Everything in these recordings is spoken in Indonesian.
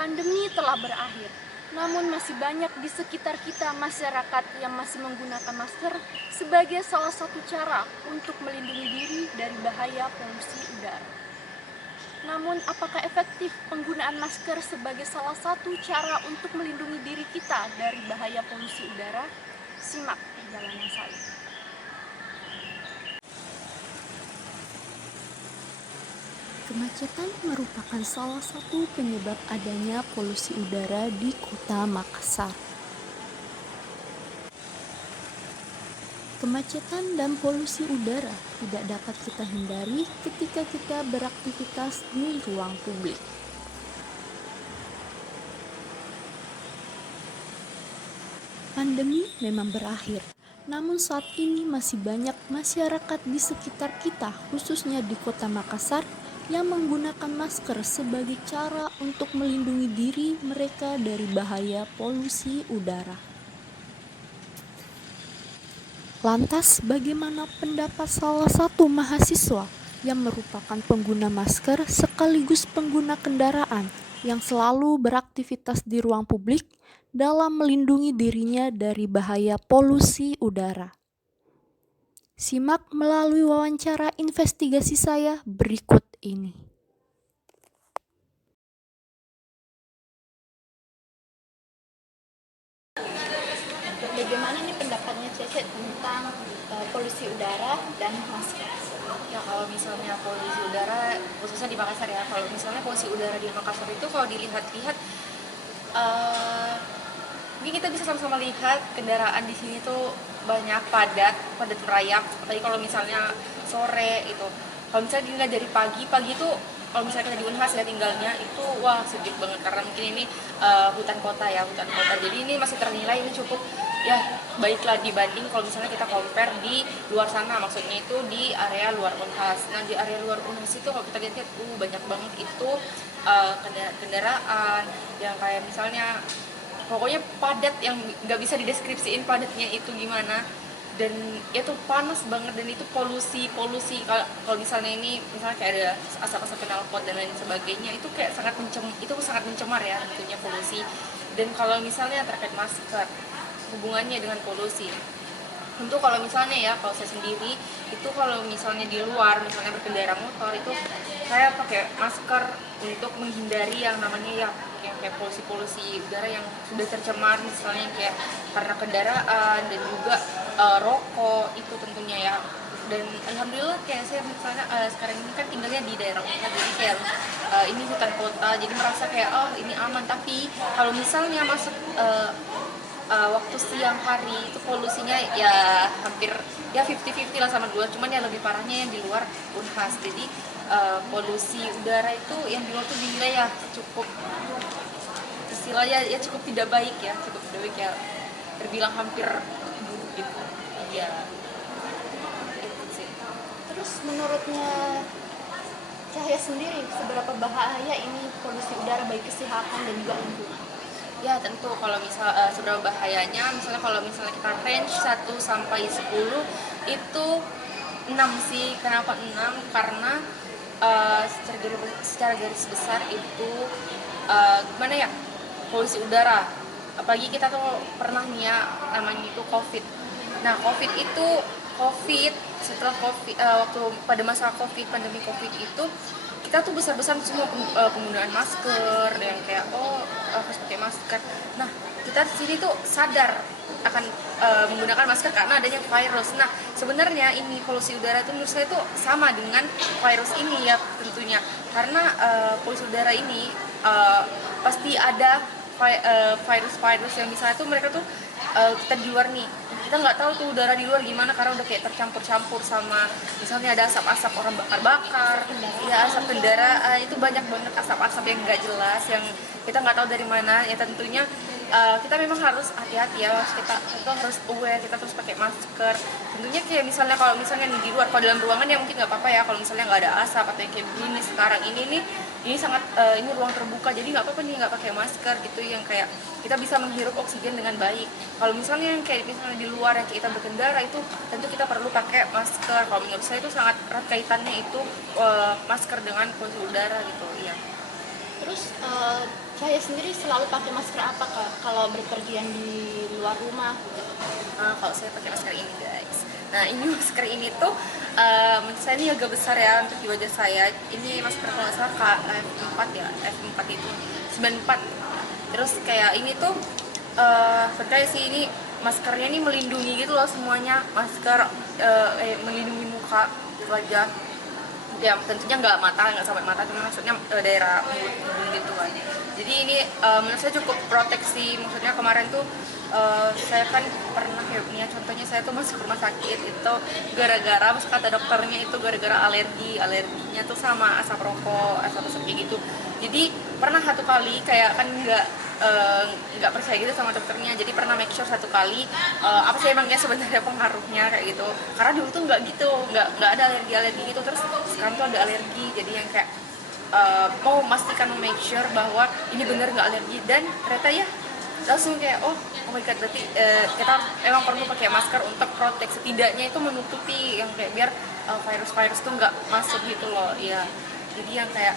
Pandemi telah berakhir, namun masih banyak di sekitar kita masyarakat yang masih menggunakan masker sebagai salah satu cara untuk melindungi diri dari bahaya polusi udara. Namun, apakah efektif penggunaan masker sebagai salah satu cara untuk melindungi diri kita dari bahaya polusi udara? Simak perjalanan saya. Kemacetan merupakan salah satu penyebab adanya polusi udara di Kota Makassar. Kemacetan dan polusi udara tidak dapat kita hindari ketika kita beraktivitas di ruang publik. Pandemi memang berakhir, namun saat ini masih banyak masyarakat di sekitar kita, khususnya di Kota Makassar, yang menggunakan masker sebagai cara untuk melindungi diri mereka dari bahaya polusi udara. Lantas, bagaimana pendapat salah satu mahasiswa yang merupakan pengguna masker sekaligus pengguna kendaraan yang selalu beraktivitas di ruang publik dalam melindungi dirinya dari bahaya polusi udara? Simak melalui wawancara investigasi saya berikut ini. Bagaimana nih pendapatnya Cece tentang polusi udara dan masker? Ya kalau misalnya polusi udara khususnya di Makassar ya, kalau misalnya polusi udara di Makassar itu kalau dilihat-lihat mungkin kita bisa sama-sama lihat kendaraan di sini tuh banyak padat merayap. Apalagi kalau misalnya sore itu, kalau misalnya dilihat dari pagi itu kalau misalnya kita di Unhas ya tinggalnya itu wah sejuk banget karena mungkin ini hutan kota. Jadi ini masih ternilai ini cukup ya baiklah dibanding kalau misalnya kita compare di luar sana, maksudnya itu di area luar Unhas. Nah di area luar Unhas itu kalau kita lihat banyak banget itu kendaraan yang kayak misalnya pokoknya padat yang nggak bisa dideskripsiin padatnya itu gimana, dan itu panas banget dan itu polusi kalau misalnya ini misalnya kayak ada asap-asap knalpot dan lain sebagainya itu kayak sangat mencemar ya tentunya polusi. Dan kalau misalnya terkait masker hubungannya dengan polusi, tentu kalau misalnya ya kalau saya sendiri itu kalau misalnya di luar misalnya berkendara motor itu saya pakai masker untuk menghindari yang namanya ya yang kayak polusi udara yang sudah tercemar misalnya kayak karena kendaraan dan juga rokok itu tentunya ya. Dan alhamdulillah kayak saya misalnya sekarang ini kan tinggalnya di daerah kota, jadi kayak ini hutan kota jadi merasa kayak oh ini aman. Tapi kalau misalnya masuk waktu siang hari itu polusinya ya hampir ya 50-50 lah sama dua, cuman yang lebih parahnya yang di luar Unhas. Jadi polusi udara itu yang di luar tuh dinilai ya cukup istilahnya ya cukup tidak baik ya terbilang hampir buruk gitu ya itu sih. Terus menurutnya Cahaya sendiri, seberapa bahaya ini polusi udara bagi kesehatan dan juga lingkungan? Ya tentu kalau seberapa bahayanya, misalnya kalau misalnya kita range 1 sampai 10 itu 6 sih. Kenapa 6? Karena secara garis besar itu gimana ya, polusi udara, apalagi kita tuh pernah nih ya namanya itu COVID. Nah COVID setelah COVID waktu pada masa COVID, pandemi COVID itu kita tuh besar-besaran semua penggunaan masker yang kayak harus pakai masker. Nah kita di sini tuh sadar akan menggunakan masker karena adanya virus. Nah sebenarnya ini polusi udara itu menurut saya tuh sama dengan virus ini ya tentunya, karena polusi udara ini pasti ada virus-virus yang misalnya tuh mereka tuh kita di luar nih, kita nggak tahu tuh udara di luar gimana karena udah kayak tercampur-campur sama misalnya ada asap-asap orang bakar-bakar, ya asap kendaraan itu banyak banget asap-asap yang nggak jelas yang kita nggak tahu dari mana. Ya tentunya kita memang harus hati-hati ya, kita harus aware, kita terus pakai masker. Tentunya kayak misalnya kalau misalnya di luar, kalau dalam ruangan ya mungkin nggak apa-apa ya kalau misalnya nggak ada asap atau yang kayak begini sekarang ini sangat ini ruang terbuka jadi nggak apa-apa nih nggak pakai masker gitu, yang kayak kita bisa menghirup oksigen dengan baik. Kalau misalnya yang kayak misalnya di luar yang kita berkendara itu tentu kita perlu pakai masker. Kalau menurut saya itu sangat erat kaitannya itu masker dengan polusi udara gitu ya. Terus saya sendiri selalu pakai masker apa Kak, kalau berpergian di luar rumah? Kalau saya pakai masker ini guys. Nah ini masker ini tuh menurut saya ini agak besar ya untuk di wajah saya. Ini masker kalau nggak salah F4 ya, F4 itu 94. Terus kayak ini tuh sebenarnya sih ini maskernya ini melindungi gitu loh semuanya. Masker melindungi muka, wajah. Ya tentunya nggak mata, nggak sampai mata, cuma maksudnya daerah mulut gitu kan. Jadi ini menurut saya cukup proteksi. Maksudnya kemarin tuh saya kan pernah kayak ini ya, contohnya saya tuh masuk rumah sakit itu gara-gara, mas kata dokternya itu gara-gara alerginya tuh sama asap rokok, asap kayak gitu. Jadi pernah satu kali kayak kan nggak percaya gitu sama dokternya, jadi pernah make sure satu kali apa sih emangnya sebenarnya pengaruhnya kayak gitu, karena dulu tuh nggak gitu, nggak ada alergi gitu, terus sekarang tuh ada alergi, jadi yang kayak mau memastikan, make sure bahwa ini bener nggak alergi, dan ternyata ya langsung kayak oh my god, berarti kita emang perlu pakai masker untuk proteksi, setidaknya itu menutupi yang kayak biar virus-virus tuh nggak masuk gitu loh ya. Jadi yang kayak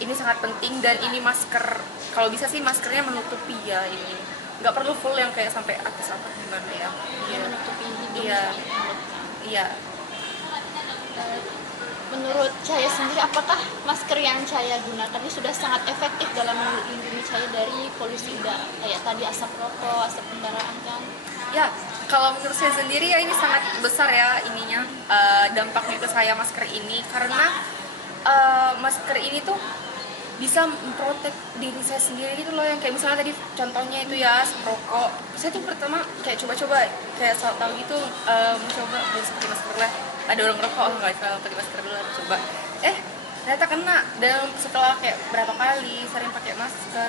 ini sangat penting, dan ini masker kalau bisa sih maskernya menutupi ya, ini nggak perlu full yang kayak sampai atas gimana ya. Yang menutupi hidung. Iya, iya. Menurut saya sendiri, apakah masker yang saya gunakan ini sudah sangat efektif dalam melindungi saya dari polusi udara, kayak tadi asap rokok, asap kendaraan kan? Ya, kalau menurut saya sendiri ya ini sangat besar ya ininya dampaknya ke saya masker ini, karena masker ini tuh bisa memprotek diri saya sendiri gitu loh, yang kayak misalnya tadi contohnya itu ya rokok. Saya tuh pertama kayak coba-coba kayak tahu gitu, mencoba harus pakai masker lah, ada orang rokok nggak salah pakai masker dulu, coba ternyata kena. Dan setelah kayak berapa kali sering pakai masker,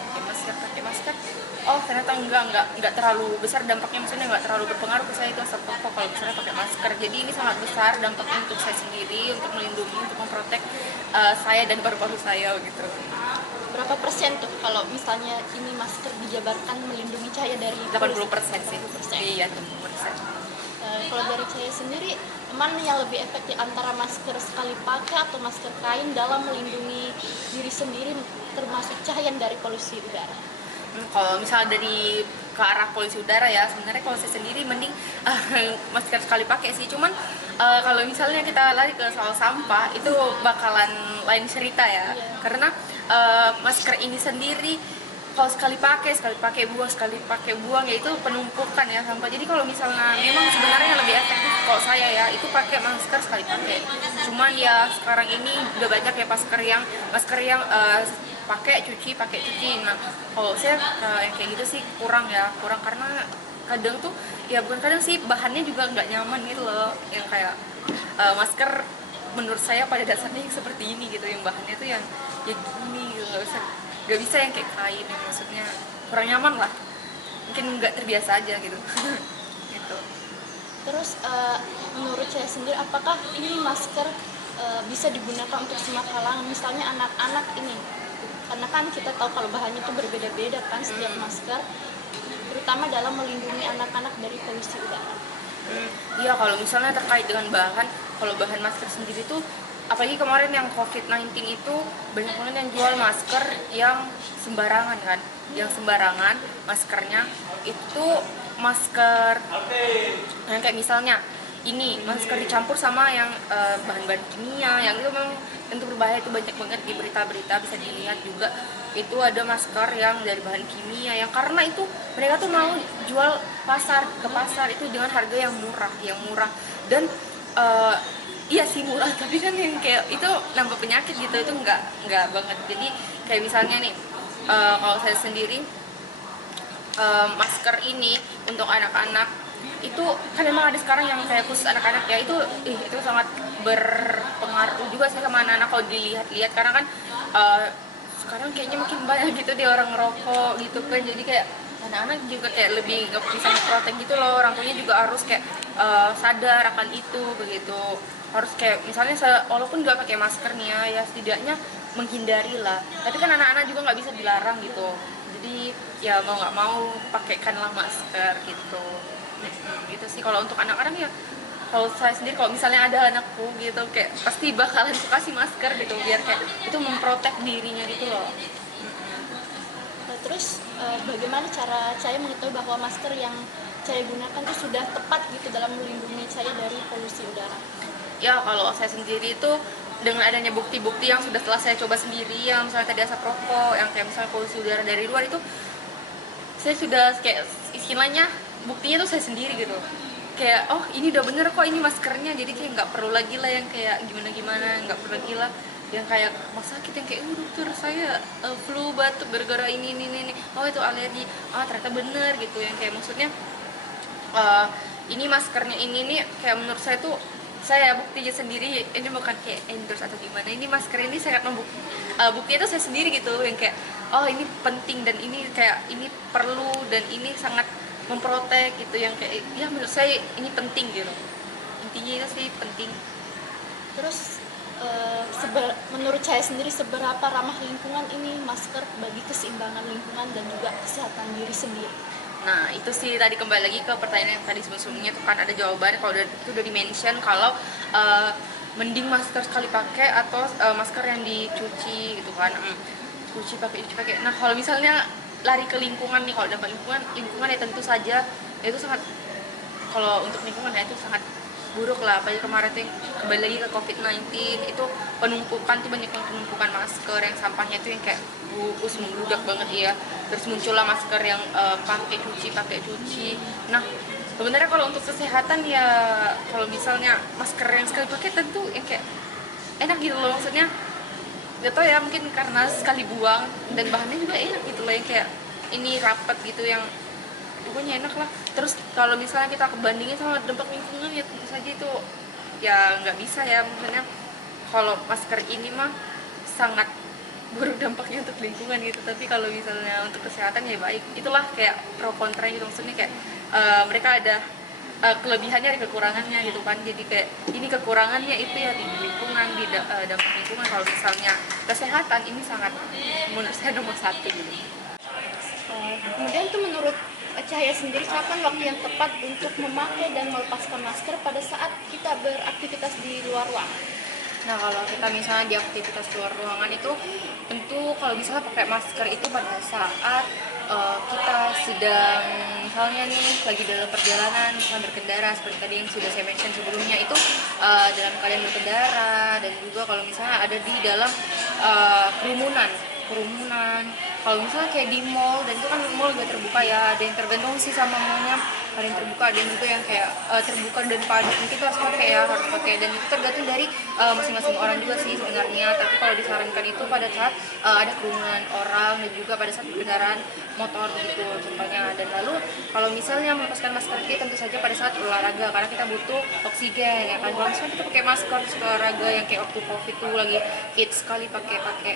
oh ternyata enggak terlalu besar dampaknya, maksudnya nggak terlalu berpengaruh ke saya itu asap rokok kalau misalnya pakai masker. Jadi ini sangat besar dampaknya untuk saya sendiri, untuk melindungi, untuk memprotek saya dan paru-paru saya gitu. Berapa persen tuh kalau misalnya ini masker dijabarkan melindungi saya dari 80% sih. 80%. Iya, 80%. Kalau dari saya sendiri, mana yang lebih efektif antara masker sekali pakai atau masker kain dalam melindungi diri sendiri termasuk cahaya dari polusi udara? Kalau misalnya dari ke arah polusi udara ya, sebenarnya kalau saya sendiri mending masker sekali pakai sih. Cuman kalau misalnya kita lari ke soal sampah itu bakalan lain cerita ya. Karena masker ini sendiri kalau sekali pakai buang ya itu penumpukan ya sampah. Jadi kalau misalnya memang sebenarnya lebih efektif kalau saya ya itu pakai masker sekali pakai. Cuman ya sekarang ini udah banyak ya masker yang pakai cuci. Nah kalau saya yang kayak gitu sih kurang karena kadang tuh ya bukan kadang sih, bahannya juga nggak nyaman gitu loh, yang kayak masker menurut saya pada dasarnya yang seperti ini gitu, yang bahannya tuh yang ya gini gitu, nggak bisa yang kayak kain, yang maksudnya kurang nyaman lah, mungkin nggak terbiasa aja gitu. Gitu. Terus menurut saya sendiri, apakah ini masker bisa digunakan untuk semua kalangan, misalnya anak-anak ini, karena kan kita tahu kalau bahannya itu berbeda-beda kan setiap masker, terutama dalam melindungi anak-anak dari polusi udara. Iya, kalau misalnya terkait dengan kalau bahan masker sendiri tuh, apalagi kemarin yang COVID-19 itu banyak banget yang jual masker yang sembarangan kan, yang sembarangan maskernya itu masker yang kayak misalnya ini masker dicampur sama yang bahan-bahan kimia, yang itu memang tentu berbahaya. Itu banyak banget di berita-berita, bisa dilihat juga itu ada masker yang dari bahan kimia, yang karena itu mereka tuh mau jual ke pasar itu dengan harga yang murah dan iya sih murah, tapi kan yang kayak itu nambah penyakit gitu, itu nggak banget. Jadi kayak misalnya nih kalau saya sendiri masker ini untuk anak-anak itu kan memang ada sekarang yang kayak khusus anak-anak ya, itu sangat berpengaruh juga sih sama anak-anak kalau dilihat-lihat, karena kan sekarang kayaknya makin banyak gitu dia orang ngerokok gitu kan, jadi kayak anak-anak juga kayak lebih nggak bisa ngeprotek gitu loh. Orang tuanya juga harus kayak sadar akan itu begitu, harus kayak misalnya walaupun nggak pakai masker nih ya setidaknya menghindari lah. Tapi kan anak-anak juga nggak bisa dilarang gitu, jadi ya mau nggak mau pakaikanlah masker gitu. Gitu sih kalau untuk anak-anak ya. Kalau saya sendiri kalau misalnya ada anakku gitu kayak pasti bakalan kasih masker gitu, biar kayak itu memprotek dirinya gitu loh. bagaimana cara saya mengetahui bahwa masker yang saya gunakan itu sudah tepat gitu dalam melindungi saya dari polusi udara? Ya kalau saya sendiri itu dengan adanya bukti-bukti yang sudah telah saya coba sendiri, yang misalnya tadi asap rokok, yang kayak misalnya polusi udara dari luar itu, saya sudah kayak istilahnya buktinya tuh saya sendiri gitu, kayak oh ini udah bener kok ini maskernya, jadi kayak nggak perlu lagi lah yang kayak gimana-gimana, nggak perlu lagi lah yang kayak rumah sakit yang kayak dokter saya flu batuk gara-gara ini, oh itu alergi, ternyata bener gitu, yang kayak maksudnya ini maskernya ini nih kayak menurut saya tuh, saya buktinya sendiri, ini bukan kayak endorse atau gimana, ini masker ini sangat buktinya tuh saya sendiri gitu, yang kayak oh ini penting dan ini kayak ini perlu dan ini sangat memprotek gitu, yang kayak ya menurut saya ini penting gitu, intinya itu sih penting. Terus menurut saya sendiri seberapa ramah lingkungan ini masker bagi keseimbangan lingkungan dan juga kesehatan diri sendiri? Nah itu sih tadi kembali lagi ke pertanyaan yang tadi sebelumnya tuh kan ada jawaban kalau itu udah di-mention kalau mending masker sekali pakai atau masker yang dicuci gitu kan, cuci pakai. Nah kalau misalnya lari ke lingkungan nih, kalau dampak lingkungan ya tentu saja itu sangat, kalau untuk lingkungan ya itu sangat buruk lah. Apalagi kemarin tuh kembali lagi ke COVID-19 itu penumpukan tuh, banyak yang penumpukan masker yang sampahnya tuh yang kayak bungkus membludak banget ya. Terus muncullah masker yang pakai cuci. Nah sebenarnya kalau untuk kesehatan ya kalau misalnya masker yang sekali pakai tentu yang kayak enak gitu loh, maksudnya gak tau ya, mungkin karena sekali buang dan bahannya juga enak gitu loh, yang kayak ini rapet gitu, yang pokoknya enak lah. Terus kalau misalnya kita kebandingin sama dampak lingkungan ya tentu saja itu ya nggak bisa ya, maksudnya kalau masker ini mah sangat buruk dampaknya untuk lingkungan gitu, tapi kalau misalnya untuk kesehatan ya baik. Itulah kayak pro kontra gitu, maksudnya kayak mereka ada kelebihannya dan kekurangannya gitu kan, jadi kayak ini kekurangannya itu ya di lingkungan, di dampak lingkungan. Kalau misalnya kesehatan ini sangat menurut saya nomor satu gitu. Kemudian tuh menurut Cahaya sendiri, kapan waktu yang tepat untuk memakai dan melepaskan masker pada saat kita beraktivitas di luar ruangan? Nah kalau kita misalnya di aktivitas luar ruangan itu tentu kalau misalnya pakai masker itu pada saat kita sedang misalnya nih lagi dalam perjalanan, misalnya berkendara seperti tadi yang sudah saya mention sebelumnya itu, dalam keadaan berkendara, dan juga kalau misalnya ada di dalam kerumunan. Kalau misalnya kayak di mall, dan itu kan mall juga terbuka ya, ada yang tergantung sih sama mallnya, ada yang terbuka, ada yang juga yang kayak terbuka dan padat, mungkin itu harus pakai dan itu tergantung dari masing-masing orang juga sih sebenarnya. Tapi kalau disarankan itu pada saat ada kerumunan orang dan juga pada saat kendaraan motor gitu contohnya. Dan lalu kalau misalnya melepaskan masker itu tentu saja pada saat olahraga, karena kita butuh oksigen ya kan. Kalau misalnya kita pakai masker terus olahraga, yang kayak waktu covid tuh lagi hits sekali pakai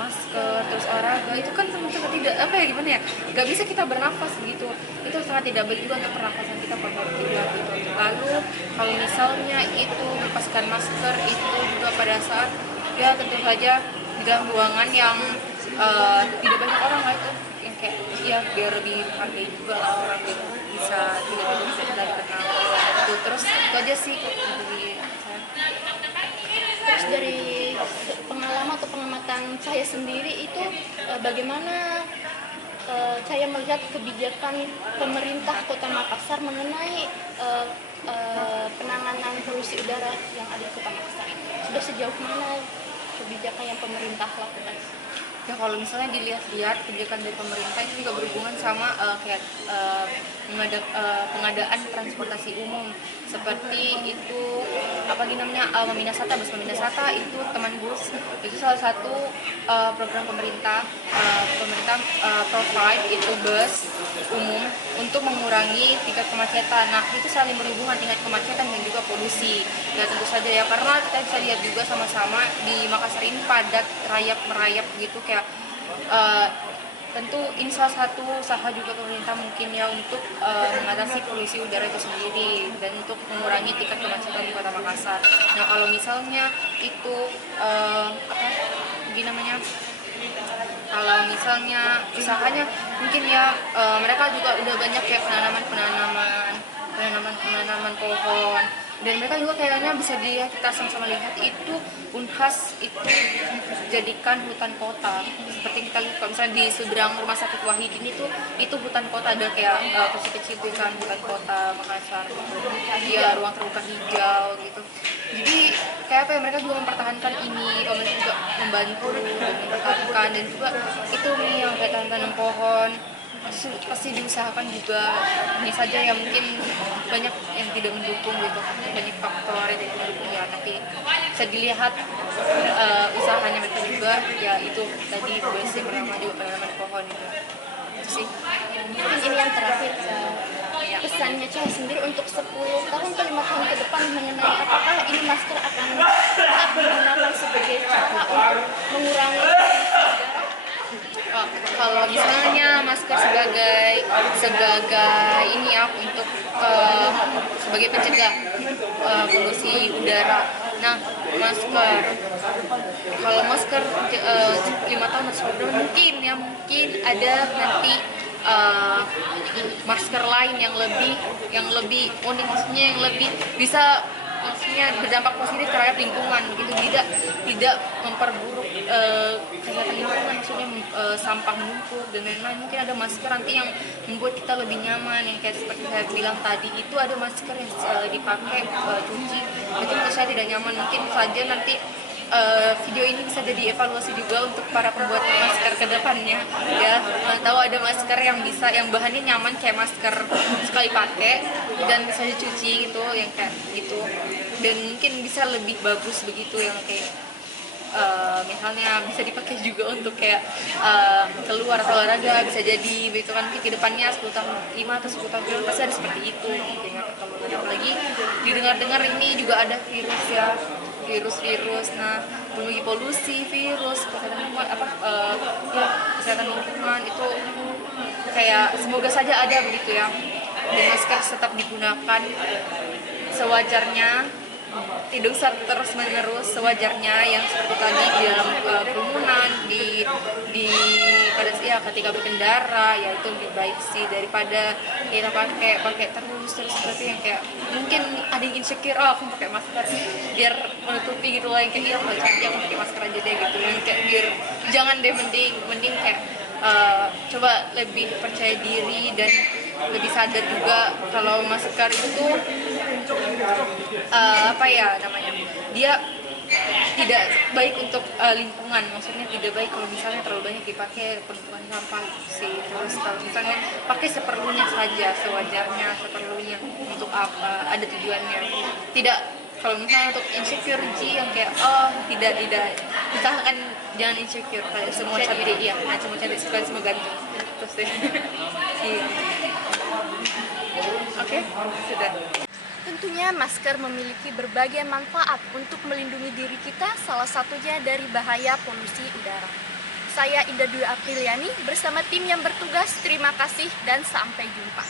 masker terus olahraga, itu kan sangat tidak apa ya, gimana ya, nggak bisa kita bernafas gitu, itu sangat tidak baik juga untuk pernafasan kita pada juga gitu. Lalu kalau misalnya itu melepaskan masker itu juga pada saat ya tentu saja di dalam ruangan yang tidak banyak orang lah, itu yang kayak ya biar lebih hargai juga lah orang yang bisa tidak bisa kita kenal itu. Terus itu aja sih dari saya. Terus dari pengalaman atau pengamatan saya sendiri itu bagaimana saya melihat kebijakan pemerintah Kota Makassar mengenai penanganan polusi udara yang ada di Kota Makassar ini. Sudah sejauh mana kebijakan yang pemerintah lakukan? Ya kalau misalnya dilihat-lihat kebijakan dari pemerintah itu juga berhubungan sama kayak pengadaan transportasi umum seperti itu apa namanya Meminasata, bus Meminasata itu teman bus, itu salah satu program pemerintah provide itu bus umum untuk mengurangi tingkat kemacetan. Nah itu saling berhubungan, tingkat kemacetan dan juga polusi ya tentu saja ya, karena kita bisa lihat juga sama-sama di Makassar ini padat merayap gitu kayak tentu ini salah satu usaha juga pemerintah mungkin ya untuk mengatasi polusi udara itu sendiri dan untuk mengurangi tingkat kemacetan di Kota Makassar. Nah kalau misalnya itu namanya kalau misalnya usahanya mungkin ya mereka juga udah banyak kayak penanaman pohon, Dan mereka juga kayaknya bisa dilihat, kita sama-sama lihat itu Unhas itu jadikan hutan kota. Seperti kita lihat kalau misalnya di seberang rumah sakit Wahidin itu hutan kota, ada kayak kecil-kecil itu kan hutan kota Makassar gitu. Ya ruang terbuka hijau gitu. Jadi kayak apa ya, mereka juga mempertahankan ini, pemerintah juga membantu dan mempertahankan, dan juga itu nih yang kayak tanam pohon pasti diusahakan juga. Ini saja yang mungkin banyak yang tidak mendukung gitu, banyak faktor yang tidak mendukung ya, tapi bisa dilihat usahanya mereka juga ya, itu tadi BSC pertama juga penanaman pohon itu sih. Mungkin ini yang terakhir, pesannya Cahaya sendiri untuk 10 tahun ke 5 tahun ke depan mengenai apakah ini masker akan tetap digunakan sebagai cara untuk mengurangi udara. Kalau misalnya masker sebagai ini ya untuk sebagai pencegah polusi udara. Nah, kalau masker 5 tahun atau 10 tahun mungkin ada nanti masker lain yang lebih unik, maksudnya yang lebih bisa berdampak positif terhadap lingkungan gitu, tidak memperburuk kesehatan lingkungan, maksudnya sampah menumpuk dan lain-lain. Mungkin ada masker nanti yang membuat kita lebih nyaman, yang kayak seperti saya bilang tadi, itu ada masker yang dipakai cuci itu menurut saya tidak nyaman. Mungkin saja nanti video ini bisa jadi evaluasi juga untuk para pembuat masker ke depannya ya. Tahu ada masker yang bahannya nyaman kayak masker sekali pakai dan bisa dicuci gitu, yang kayak gitu, dan mungkin bisa lebih bagus begitu, yang kayak misalnya bisa dipakai juga untuk kayak keluar atau olahraga, bisa jadi begitu kan. Mungkin ke depannya 10 tahun 5 atau 10 tahun ke depan pasti ada seperti itu gitu ya. Apalagi didengar-dengar ini juga ada virus ya, virus. Nah, belum lagi polusi, virus, kesehatan lingkungan kesehatan lingkungan itu kayak semoga saja ada begitu ya. Dan masker tetap digunakan sewajarnya, tidak usah terus menerus, sewajarnya yang seperti tadi di dalam kerumunan, ketika berkendara ya, itu lebih baik sih daripada kita pakai terus seperti yang kayak mungkin ada yang insecure, aku pakai masker biar menutupi gitu lah, yang kayak kalau cantik aku pakai masker aja deh gitu, yang kayak biar jangan deh, mending kayak coba lebih percaya diri dan lebih sadar juga kalau masker itu dia tidak baik untuk lingkungan, maksudnya tidak baik kalau misalnya terlalu banyak dipakai, penumpukan sampah sih. Terus kalau misalnya pakai seperlunya saja, sewajarnya, seperlunya, untuk apa, ada tujuannya, tidak kalau misalnya untuk insecure yang kayak tidak usahakan jangan insecure, kayak semua cantik ya, semua cantik sekali, semua ganteng terus deh. Oke, sudah. Tentunya masker memiliki berbagai manfaat untuk melindungi diri kita, salah satunya dari bahaya polusi udara. Saya Indah Dwi Apriliani bersama tim yang bertugas, terima kasih dan sampai jumpa.